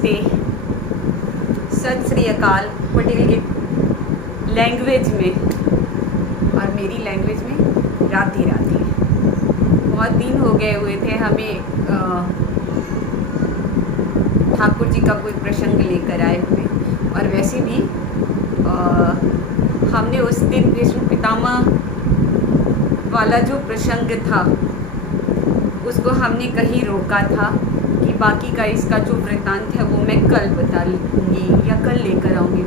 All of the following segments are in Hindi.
नमस्ते, सत श्री अकाल पटेल के लैंग्वेज में और मेरी लैंग्वेज में राधे राधे। बहुत दिन हो गए हुए थे हमें ठाकुर जी का कोई प्रसंग लेकर आए हुए, और वैसे भी हमने उस दिन भीष्म पितामह वाला जो प्रसंग था उसको हमने कहीं रोका था कि बाकी का इसका जो वृत्तांत है वो मैं कल बता लूँगी या कल लेकर आऊँगी,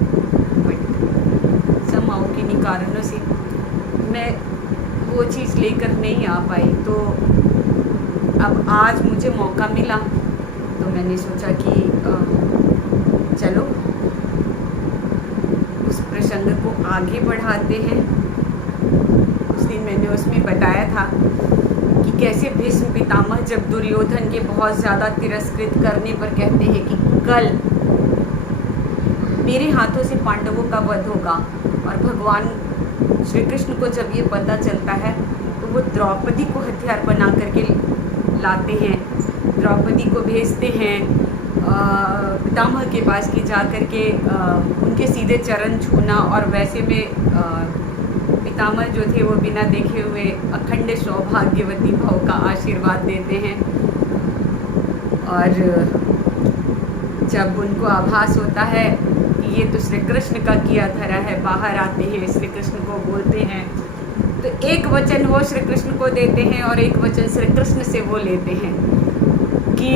बट समाओ किन्हीं कारणों से मैं वो चीज़ लेकर नहीं आ पाई। तो अब आज मुझे मौका मिला तो मैंने सोचा कि चलो उस प्रसंग को आगे बढ़ाते हैं। उस दिन मैंने उसमें बताया था कि कैसे भीष्म पितामह जब दुर्योधन के बहुत ज़्यादा तिरस्कृत करने पर कहते हैं कि कल मेरे हाथों से पांडवों का वध होगा, और भगवान श्री कृष्ण को जब ये पता चलता है तो वो द्रौपदी को हथियार बना करके लाते हैं, द्रौपदी को भेजते हैं पितामह के पास कि जा कर के उनके सीधे चरण छूना, और वैसे में पितामह जो थे वो बिना देखे हुए अखंड सौभाग्यवती भाव का आशीर्वाद देते हैं। और जब उनको आभास होता है कि ये तो श्री कृष्ण का किया धरा है, बाहर आते हैं, श्री कृष्ण को बोलते हैं, तो एक वचन वो श्री कृष्ण को देते हैं और एक वचन श्री कृष्ण से वो लेते हैं कि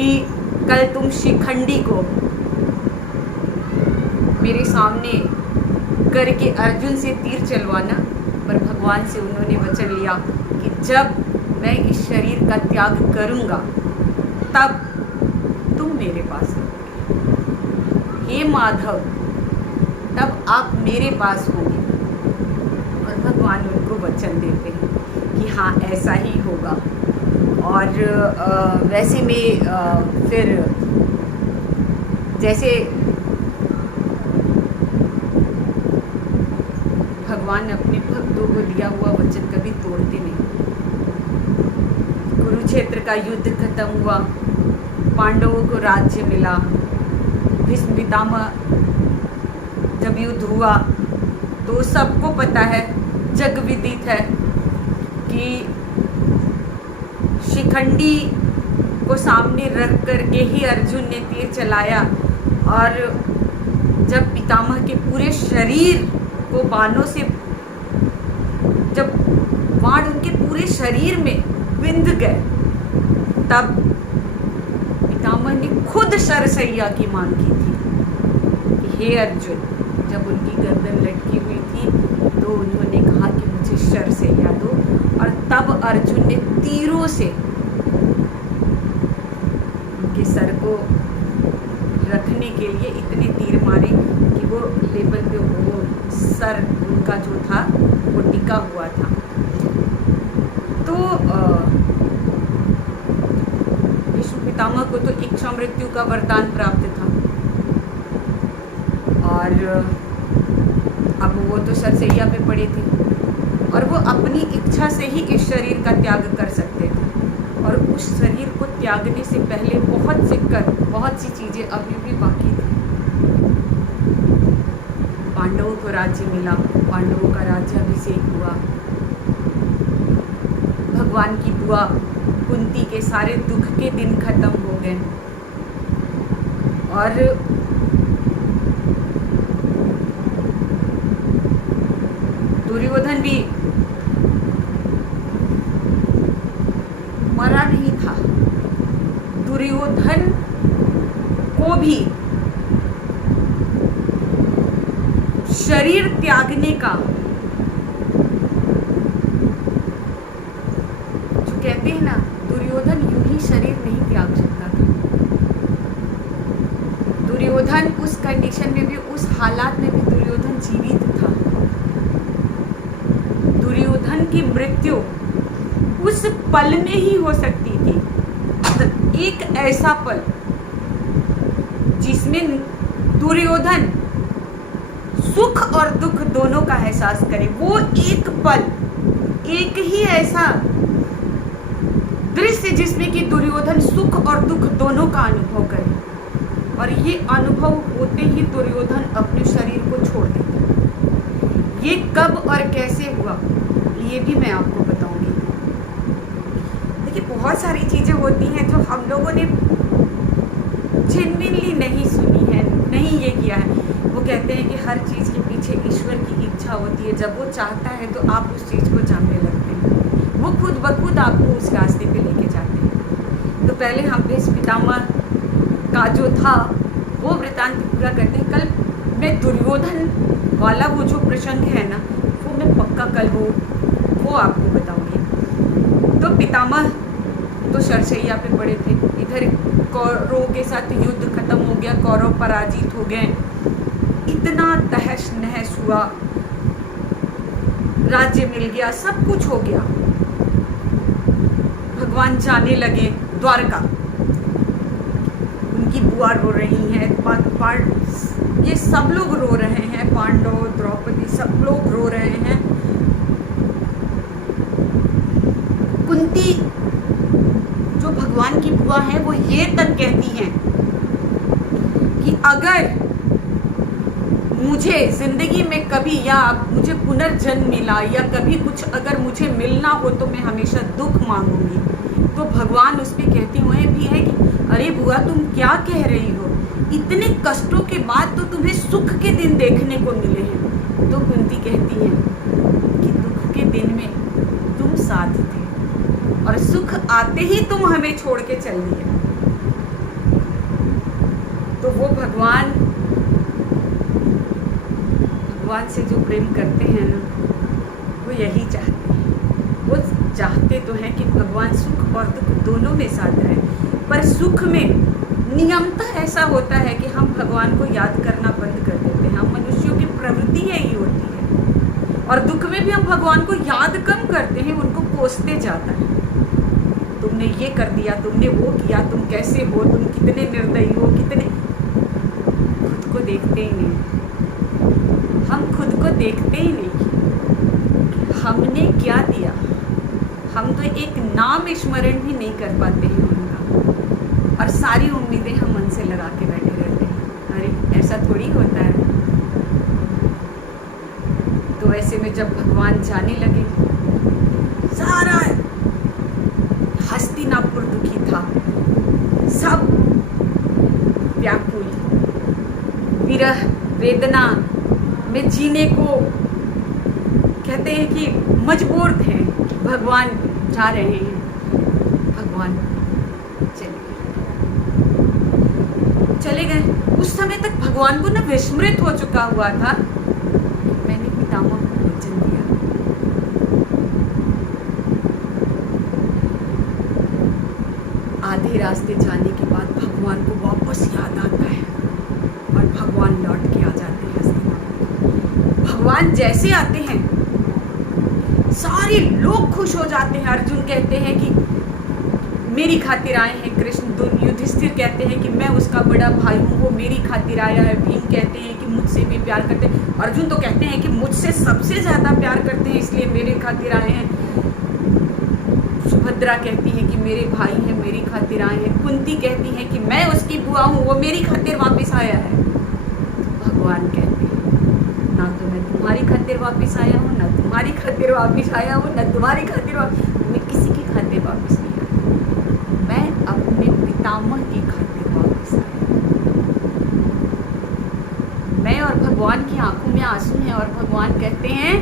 कल तुम शिखंडी को मेरे सामने करके अर्जुन से तीर चलवाना। पर भगवान से उन्होंने वचन लिया कि जब मैं इस शरीर का त्याग करूंगा तब तुम मेरे पास रहोगे, हे माधव, तब आप मेरे पास होंगे। और भगवान उनको वचन देते हैं कि हाँ ऐसा ही होगा। और वैसे में फिर जैसे भगवान अपने भक्तों को दिया हुआ वचन कभी तोड़ते नहीं। कुरुक्षेत्र का युद्ध खत्म हुआ, पांडवों को राज्य मिला। भीष्म पितामह जब युद्ध हुआ तो सबको पता है, जग विदित है कि शिखंडी को सामने रख करके ही अर्जुन ने तीर चलाया, और जब पितामह के पूरे शरीर को बाणों से, जब बाण उनके पूरे शरीर में बिंध गए, तब पितामह ने खुद शरशैया की मांग की थी कि हे अर्जुन, जब उनकी गर्दन लटकी हुई थी तो उन्होंने कहा कि मुझे शरशैया दो, और तब अर्जुन ने तीरों से उनके सर को रखने के लिए इतने तीर मारे कि वो लेवल पे वो सर उनका जो था वो टिका हुआ था। तो भीष्म पितामह को तो इच्छा मृत्यु का वरदान प्राप्त था, और अब वो तो सरसैया पे पड़े थे और वो अपनी इच्छा से ही इस शरीर का त्याग कर सकते थे। और उस शरीर को त्यागने से पहले बहुत सी चीज़ें अभी भी बाकी थी। पांडवों को राज्य मिला, पांडवों का राज्याभिषेक हुआ, भगवान की बुआ कुंती के सारे दुख के दिन खत्म हो गए, और दुर्योधन भी मरा नहीं था। दुर्योधन को भी शरीर त्यागने का, जो कहते हैं ना, दुर्योधन यूं ही शरीर नहीं त्याग सकता था। दुर्योधन उस कंडीशन में भी, उस हालात में भी दुर्योधन जीवित था। दुर्योधन की मृत्यु उस पल में ही हो सकती थी, एक ऐसा पल जिसमें दुर्योधन सुख और दुख दोनों का एहसास करे। वो एक पल, एक ही ऐसा दृश्य जिसमें कि दुर्योधन सुख और दुख दोनों का अनुभव करे। और ये अनुभव होते ही दुर्योधन अपने शरीर को छोड़ देते। ये कब और कैसे हुआ ये भी मैं आपको बताऊंगी। देखिए, बहुत सारी चीज़ें होती हैं जो हम लोगों ने जेन्युइनली नहीं सुनी है, नहीं ये किया है। वो कहते हैं कि हर चीज़ के पीछे ईश्वर की इच्छा होती है, जब वो चाहता है तो आप उस चीज़ को जानने लगते हैं, वो खुद ब खुद आपको उस रास्ते पे लेके जाते हैं। तो पहले हम भीष्म पितामह का जो था वो वृतांत पूरा करते हैं। कल मैं दुर्योधन वाला वो जो प्रसंग है ना, वो मैं पक्का कल वो आपको बताऊंगी। तो पितामह तो शरशैया पे पड़े थे, इधर कौरवों के साथ युद्ध खत्म हो गया, कौरव पराजित हो गए, इतना तहस नहस हुआ, राज्य मिल गया, सब कुछ हो गया। भगवान जाने लगे द्वारका, उनकी बुआ रो रही है, ये सब लोग रो रहे हैं, पांडव द्रौपदी सब लोग रो रहे हैं। कुंती जो भगवान की बुआ है वो ये तक कहती हैं कि अगर मुझे जिंदगी में कभी या मुझे पुनर्जन्म मिला या कभी कुछ अगर मुझे मिलना हो तो मैं हमेशा दुख मांगूंगी। तो भगवान उस पर कहते हुए भी है कि अरे बुआ तुम क्या कह रही हो, इतने कष्टों के बाद तो तुम्हें सुख के दिन देखने को मिले हैं। तो कुंती कहती है कि दुख के दिन में तुम साथ थे और सुख आते ही तुम हमें छोड़ के चल दिए। तो वो भगवान से जो प्रेम करते हैं ना, वो यही चाहते हैं। वो चाहते तो हैं कि भगवान सुख और दुख दोनों में साथ रहे, पर सुख में नियमतः ऐसा होता है कि हम भगवान को याद करना बंद कर देते हैं। हम मनुष्यों की प्रवृत्ति यही होती है। और दुख में भी हम भगवान को याद कम करते हैं, उनको कोसते जाता है। तुमने ये कर दिया, तुमने वो किया, तुम कैसे हो, तुम कितने निर्दयी हो, कितने। खुद को देखते ही नहीं, हम खुद को देखते ही नहीं, हमने क्या दिया। हम तो एक नाम स्मरण भी नहीं कर पाते हैं उनका, और सारी उम्मीदें हम मन से लगा के बैठे रहते हैं। अरे ऐसा थोड़ी होता है। तो ऐसे में जब भगवान जाने लगे, सारा हस्तिनापुर दुखी था, सब व्याकुल, विरह वेदना में जीने को कहते हैं कि मजबूर थे। भगवान जा रहे हैं, भगवान चले गए। उस समय तक भगवान को ना विस्मृत हो चुका हुआ था, मैंने पितामह को वचन दिया। आधे रास्ते जाने के बाद भगवान को वापस याद आता है और भगवान लौट के आ जाते हैं। भगवान जैसे आते हैं सारे लोग खुश हो जाते हैं। अर्जुन कहते हैं कि मेरी खातिर आए हैं कृष्ण। युधिष्ठिर कहते हैं कि मैं उसका बड़ा भाई हूँ, वो मेरी खातिर आया है। भीम कहते हैं कि मुझसे भी प्यार करते हैं। अर्जुन तो कहते हैं कि मुझसे सबसे ज़्यादा प्यार करते हैं, इसलिए मेरे खातिर आए हैं। सुभद्रा कहती है कि मेरे भाई हैं, मेरी खातिर आए हैं। कुंती कहती है कि मैं उसकी बुआ हूँ, वो मेरी खातिर वापस आया है। भगवान कहते हैं ना तो मैं तुम्हारी खातिर वापस आया हूँ, ना तुम्हारी खातिर वापस आया हूँ, ना तुम्हारी खातिर मैं किसी की खातिर वापस नहीं आया, मैं अपने पितामह की खातिर वापस आया। मैं और भगवान की आंखों में आंसू हैं और भगवान कहते हैं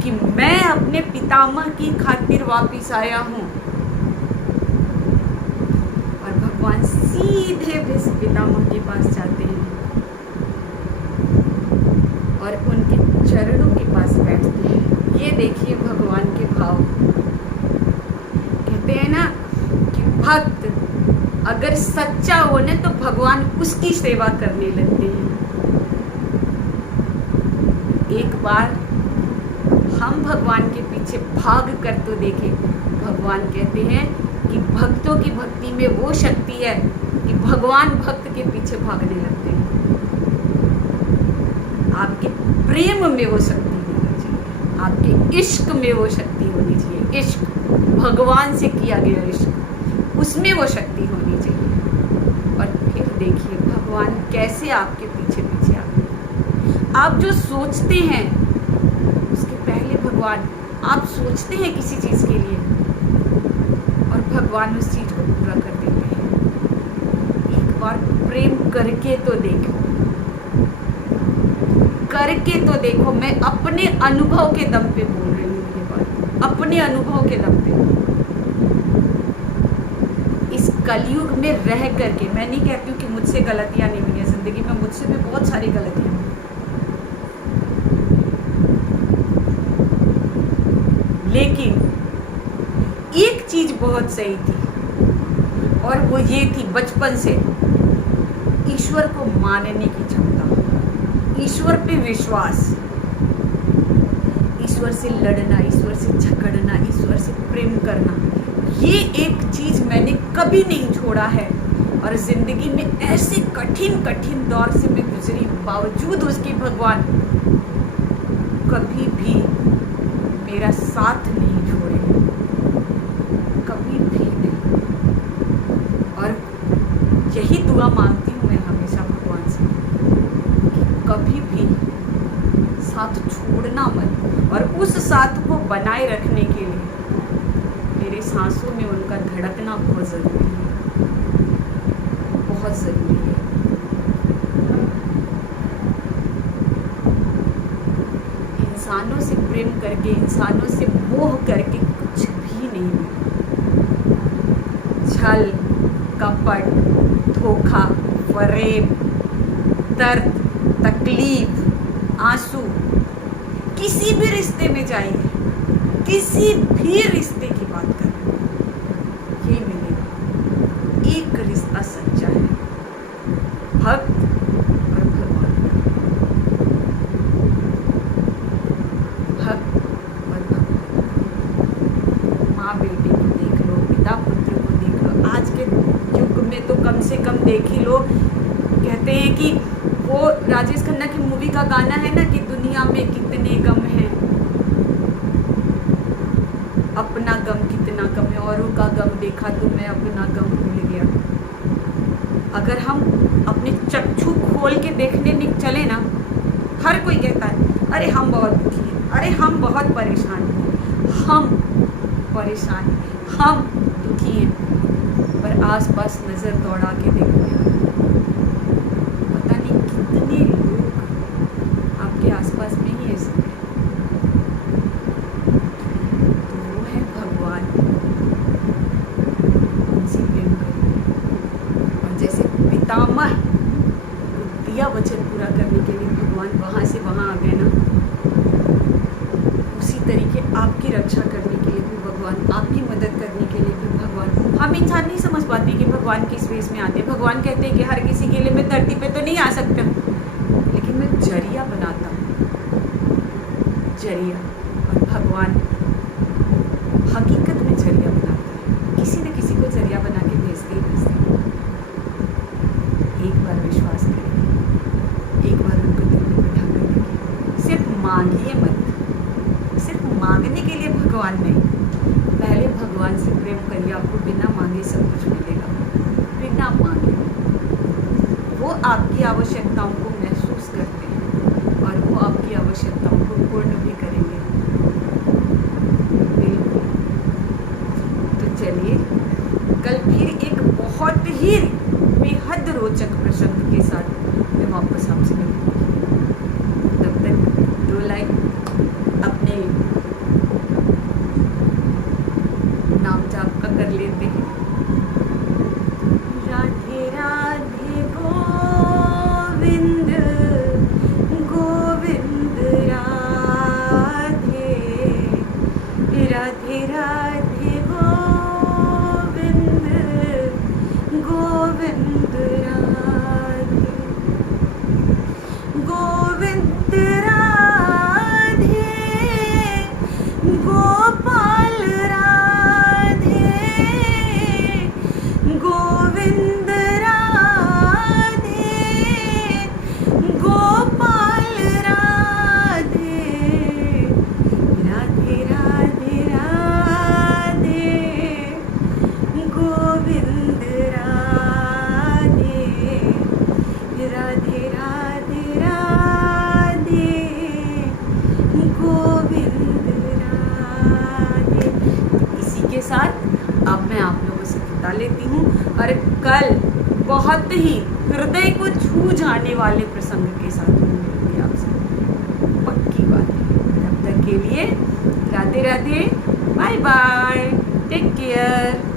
कि मैं अपने पितामह की खातिर वापस आया हूँ। और भगवान सीधे भीष्म पितामह के पास जाते हैं और उनके चरणों के पास बैठते हैं। ये देखिए भगवान के भाव। कहते हैं ना कि भक्त अगर सच्चा हो ना तो भगवान उसकी सेवा करने लगते हैं। एक बार हम भगवान के पीछे भाग कर तो देखें। भगवान कहते हैं कि भक्तों की भक्ति में वो शक्ति है कि भगवान भक्त के पीछे भागने लगते हैं। आपके प्रेम में वो शक्ति होनी चाहिए, आपके इश्क में वो शक्ति होनी चाहिए। इश्क भगवान से किया गया इश्क, उसमें वो शक्ति होनी चाहिए। और फिर देखिए भगवान से आपके पीछे पीछे आते हैं। आप जो सोचते हैं उसके पहले भगवान, आप सोचते हैं किसी चीज़ के लिए और भगवान उस चीज़ को पूरा कर देते हैं। एक बार प्रेम करके तो देखो, करके तो देखो। मैं अपने अनुभव के दम पे बोल रही हूँ ये बात, अपने अनुभव के दम पे। इस कलयुग में रह करके, मैं नहीं कहती हूँ कि मुझसे गलतियाँ नहीं हुई हैं ज़िंदगी में, मुझसे भी बहुत सारी गलतियाँ हुई, लेकिन एक चीज़ बहुत सही थी और वो ये थी, बचपन से ईश्वर को मानने की क्षमता, ईश्वर पे विश्वास, ईश्वर से लड़ना, ईश्वर से झगड़ना, ईश्वर से प्रेम करना, ये एक चीज़ मैंने कभी नहीं छोड़ा है। और ज़िंदगी में ऐसे कठिन कठिन दौर से मैं गुजरी, बावजूद उसके भगवान कभी भी मेरा साथ नहीं छोड़े, कभी भी नहीं। और यही दुआ मांगती हूँ मैं हमेशा भगवान से, कभी भी साथ छोड़ना मत। और उस साथ को बनाए रखने के लिए मेरे सांसों में उनका धड़कना बहुत ज़रूरी है, बहुत ज़रूरी है। इंसानों से प्रेम करके, इंसानों से मोह करके कुछ भी नहीं मिला। छल, कपट, धोखा, फरेब, दर्द, तकलीफ, आंसू, किसी भी रिश्ते में जाइए, किसी भी रिश्ते की बात करें, ये मिलेगा। एक रिश्ता सच्चा है, भक्त और भगवान का, भक्त और भगवान। माँ बेटे को देख लो, पिता पुत्र को देख लो, आज के युग में तो कम से कम देख ही लो। कहते हैं कि वो राजेश खन्ना की मूवी का गाना है ना कि दुनिया में कितने गम हैं, अपना गम कितना कम है, औरों का गम देखा तो मैं अपना गम भूल गया। अगर हम अपने चक्षु खोल के देखने चले ना, हर कोई कहता है अरे हम बहुत दुखी हैं, अरे हम बहुत परेशान हैं, हम परेशान हैं, हम दुखी हैं, पर आसपास नज़र दौड़ा के देखो यार, पता नहीं कितने लोग आपके आसपास में ही ऐसे हैं। तो वो है भगवान, उनसे प्रेम करो। और जैसे पितामह को दिया वचन पूरा करने के लिए भगवान वहाँ से वहाँ आ गए ना, उसी तरीके आपकी रक्षा करने के लिए भी भगवान, आपकी मदद करने के लिए भी भगवान। हम इंसान नहीं समझ पाते कि भगवान किस वेश में आते हैं। भगवान कहते हैं कि हर किसी के लिए मैं धरती पे तो नहीं आ सकता, लेकिन मैं जरिया बनाता हूँ, जरिया। और भगवान हकीकत में जरिया बनाता है, किसी न किसी को जरिया बना के भेजते ही भेजते हैं। एक बार विश्वास करें, एक बार उनको दिल में बैठा कर देखिए। सिर्फ मांगिए मत, सिर्फ मांगने के लिए भगवान नहीं, पहले भगवान से प्रेम करिए, आपको बिना मांगे सब कुछ मिलेगा, बिना मांगे। वो आपकी आवश्यकताओं को महसूस करते हैं और वो आपकी आवश्यकताओं को पूर्ण भी करेंगे, बिल्कुल। तो चलिए, कल फिर एक बहुत ही बेहद रोचक प्रसंग के साथ मैं वापस आपसे मिलूंगी। तब तक 2 लाइन अपने नाम जाप का कर लेते हैं। राधे राधे गोविंद गोविंद राधे, राधे राधे गोविंद गोविंद राधे, गोविंद राधे गोपाल राधे, गोविंद राधे गोपाल राधे, राधे राधे राधे गोविंद राधे। बता लेती हूँ, और कल बहुत ही हृदय को छू जाने वाले प्रसंग के साथ मिलूंगी आपसे, पक्की बात है। तब तक के लिए Radhe Radhe, bye bye, take care.